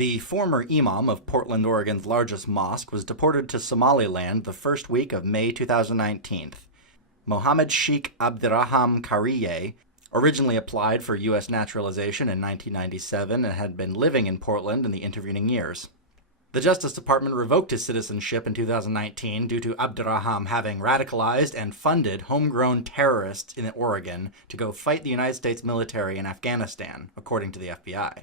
The former Imam of Portland, Oregon's largest mosque was deported to Somaliland the first week of May 2019. Mohammed Sheikh Abdiraham Kariye originally applied for U.S. naturalization in 1997 and had been living in Portland in the intervening years. The Justice Department revoked his citizenship in 2019 due to Abdiraham having radicalized and funded homegrown terrorists in Oregon to go fight the United States military in Afghanistan, according to the FBI.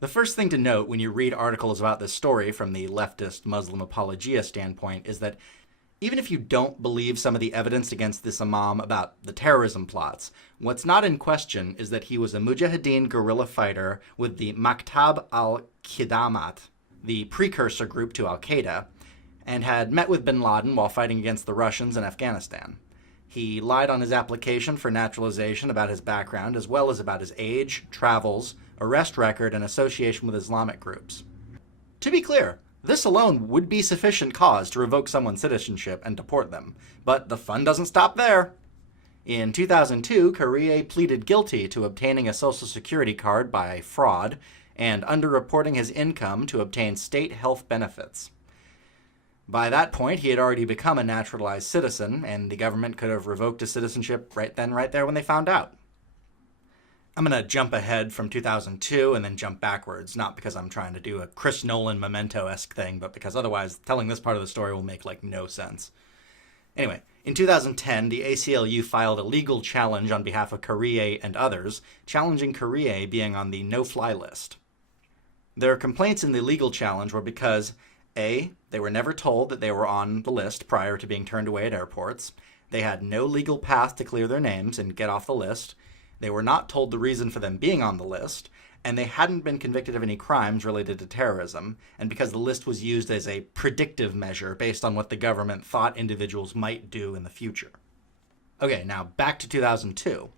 The first thing to note when you read articles about this story from the leftist Muslim apologia standpoint is that even if you don't believe some of the evidence against this imam about the terrorism plots, what's not in question is that he was a Mujahideen guerrilla fighter with the Maktab al-Khidamat, the precursor group to al-Qaeda, and had met with bin Laden while fighting against the Russians in Afghanistan. He lied on his application for naturalization about his background, as well as about his age, travels, arrest record, and association with Islamic groups. To be clear, this alone would be sufficient cause to revoke someone's citizenship and deport them, but the fun doesn't stop there. In 2002, Kariye pleaded guilty to obtaining a Social Security card by fraud and underreporting his income to obtain state health benefits. By that point, he had already become a naturalized citizen, and the government could have revoked his citizenship right then, right there when they found out. I'm going to jump ahead from 2002 and then jump backwards, not because I'm trying to do a Chris Nolan Memento-esque thing, but because otherwise telling this part of the story will make, no sense. Anyway, in 2010, the ACLU filed a legal challenge on behalf of Kariye and others, challenging Kariye being on the no-fly list. Their complaints in the legal challenge were because A, they were never told that they were on the list prior to being turned away at airports. They had no legal path to clear their names and get off the list. They were not told the reason for them being on the list, and they hadn't been convicted of any crimes related to terrorism, and because the list was used as a predictive measure based on what the government thought individuals might do in the future. Okay, now back to 2002.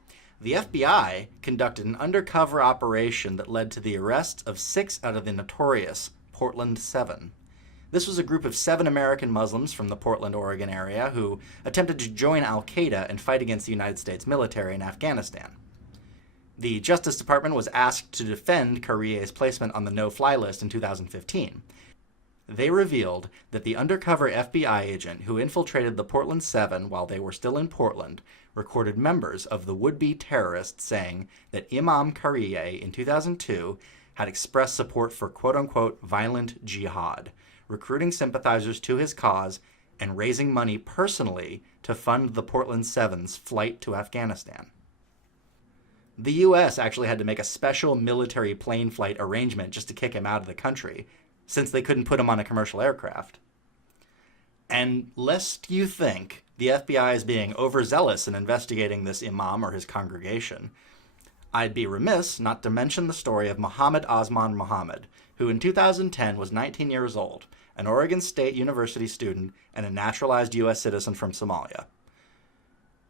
The FBI conducted an undercover operation that led to the arrest of 6 out of the notorious Portland 7. This was a group of 7 American Muslims from the Portland, Oregon area who attempted to join al-Qaeda and fight against the United States military in Afghanistan. The Justice Department was asked to defend Kariye's placement on the no-fly list in 2015. They revealed that the undercover FBI agent who infiltrated the Portland 7 while they were still in Portland recorded members of the would-be terrorists saying that Imam Kariye in 2002 had expressed support for quote-unquote violent jihad, recruiting sympathizers to his cause and raising money personally to fund the Portland 7's flight to Afghanistan. The U.S. actually had to make a special military plane flight arrangement just to kick him out of the country, since they couldn't put him on a commercial aircraft. And lest you think the FBI is being overzealous in investigating this imam or his congregation, I'd be remiss not to mention the story of Muhammad Osman Muhammad, who in 2010 was 19 years old, an Oregon State University student and a naturalized U.S. citizen from Somalia.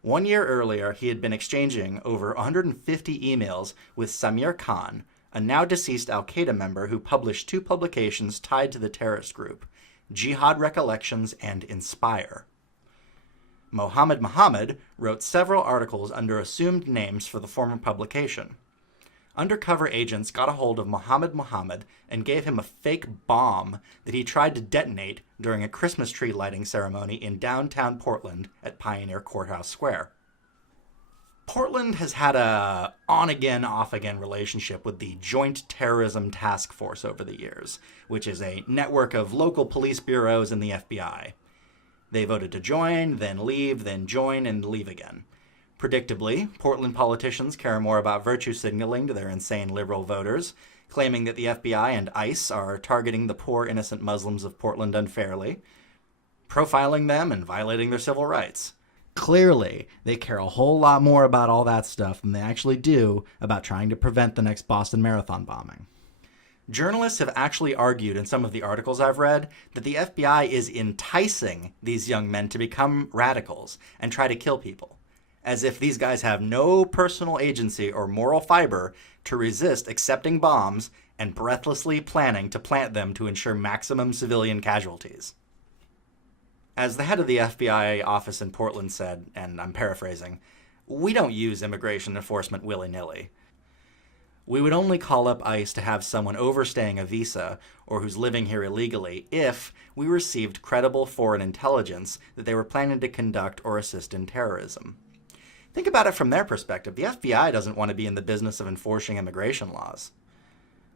1 year earlier, he had been exchanging over 150 emails with Samir Khan, a now-deceased al-Qaeda member who published 2 publications tied to the terrorist group, Jihad Recollections and Inspire. Mohammed Muhammad wrote several articles under assumed names for the former publication. Undercover agents got a hold of Mohammed Muhammad and gave him a fake bomb that he tried to detonate during a Christmas tree lighting ceremony in downtown Portland at Pioneer Courthouse Square. Portland has had a on-again, off-again relationship with the Joint Terrorism Task Force over the years, which is a network of local police bureaus and the FBI. They voted to join, then leave, then join, and leave again. Predictably, Portland politicians care more about virtue signaling to their insane liberal voters, claiming that the FBI and ICE are targeting the poor innocent Muslims of Portland unfairly, profiling them and violating their civil rights. Clearly, they care a whole lot more about all that stuff than they actually do about trying to prevent the next Boston Marathon bombing. Journalists have actually argued in some of the articles I've read that the FBI is enticing these young men to become radicals and try to kill people, as if these guys have no personal agency or moral fiber to resist accepting bombs and breathlessly planning to plant them to ensure maximum civilian casualties. As the head of the FBI office in Portland said, and I'm paraphrasing, "We don't use immigration enforcement willy-nilly. We would only call up ICE to have someone overstaying a visa or who's living here illegally if we received credible foreign intelligence that they were planning to conduct or assist in terrorism. Think about it from their perspective. The FBI doesn't want to be in the business of enforcing immigration laws.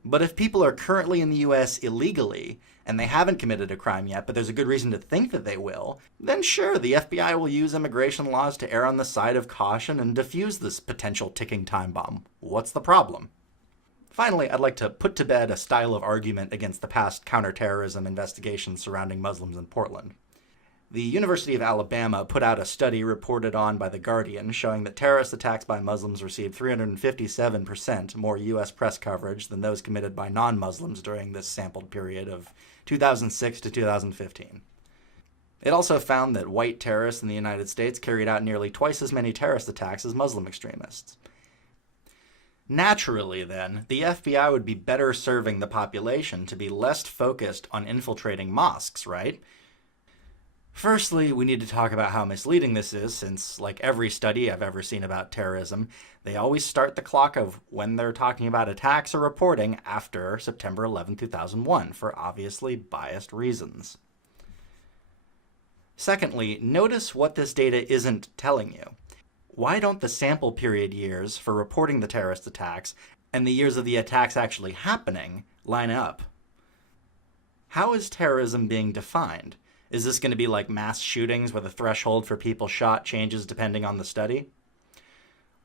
But if people are currently in the US illegally and they haven't committed a crime yet, but there's a good reason to think that they will, then sure, the FBI will use immigration laws to err on the side of caution and defuse this potential ticking time bomb. What's the problem? Finally, I'd like to put to bed a style of argument against the past counterterrorism investigations surrounding Muslims in Portland. The University of Alabama put out a study reported on by The Guardian showing that terrorist attacks by Muslims received 357% more U.S. press coverage than those committed by non-Muslims during this sampled period of 2006 to 2015. It also found that white terrorists in the United States carried out nearly twice as many terrorist attacks as Muslim extremists. Naturally, then, the FBI would be better serving the population to be less focused on infiltrating mosques, right? Firstly, we need to talk about how misleading this is, since, like every study I've ever seen about terrorism, they always start the clock of when they're talking about attacks or reporting after September 11, 2001, for obviously biased reasons. Secondly, notice what this data isn't telling you. Why don't the sample period years for reporting the terrorist attacks and the years of the attacks actually happening line up? How is terrorism being defined? Is this going to be like mass shootings where the threshold for people shot changes depending on the study?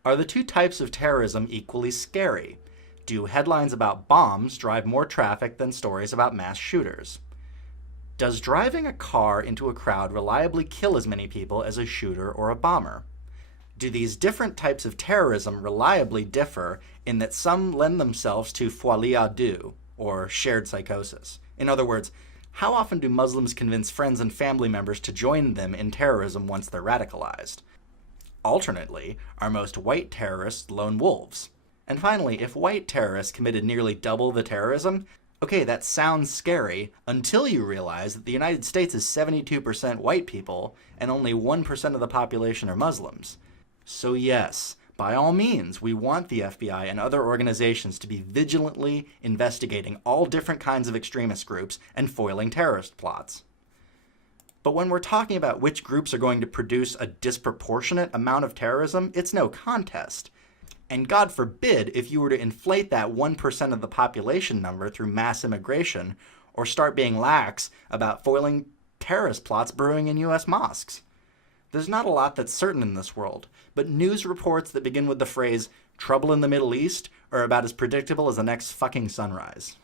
Are the two types of terrorism equally scary? Do headlines about bombs drive more traffic than stories about mass shooters? Does driving a car into a crowd reliably kill as many people as a shooter or a bomber? Do these different types of terrorism reliably differ in that some lend themselves to folie à deux, or shared psychosis? In other words, how often do Muslims convince friends and family members to join them in terrorism once they're radicalized? Alternately, are most white terrorists lone wolves? And finally, if white terrorists committed nearly double the terrorism, okay, that sounds scary until you realize that the United States is 72% white people and only 1% of the population are Muslims. So yes, by all means, we want the FBI and other organizations to be vigilantly investigating all different kinds of extremist groups and foiling terrorist plots. But when we're talking about which groups are going to produce a disproportionate amount of terrorism, it's no contest. And God forbid if you were to inflate that 1% of the population number through mass immigration or start being lax about foiling terrorist plots brewing in U.S. mosques. There's not a lot that's certain in this world, but news reports that begin with the phrase, trouble in the Middle East, are about as predictable as the next fucking sunrise.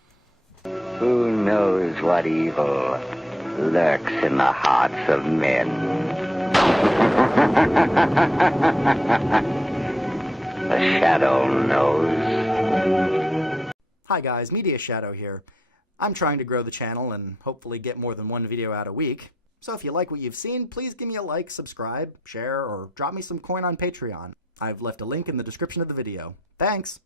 Who knows what evil lurks in the hearts of men? The Shadow knows. Hi guys, Media Shadow here. I'm trying to grow the channel and hopefully get more than one video out a week. So if you like what you've seen, please give me a like, subscribe, share, or drop me some coin on Patreon. I've left a link in the description of the video. Thanks!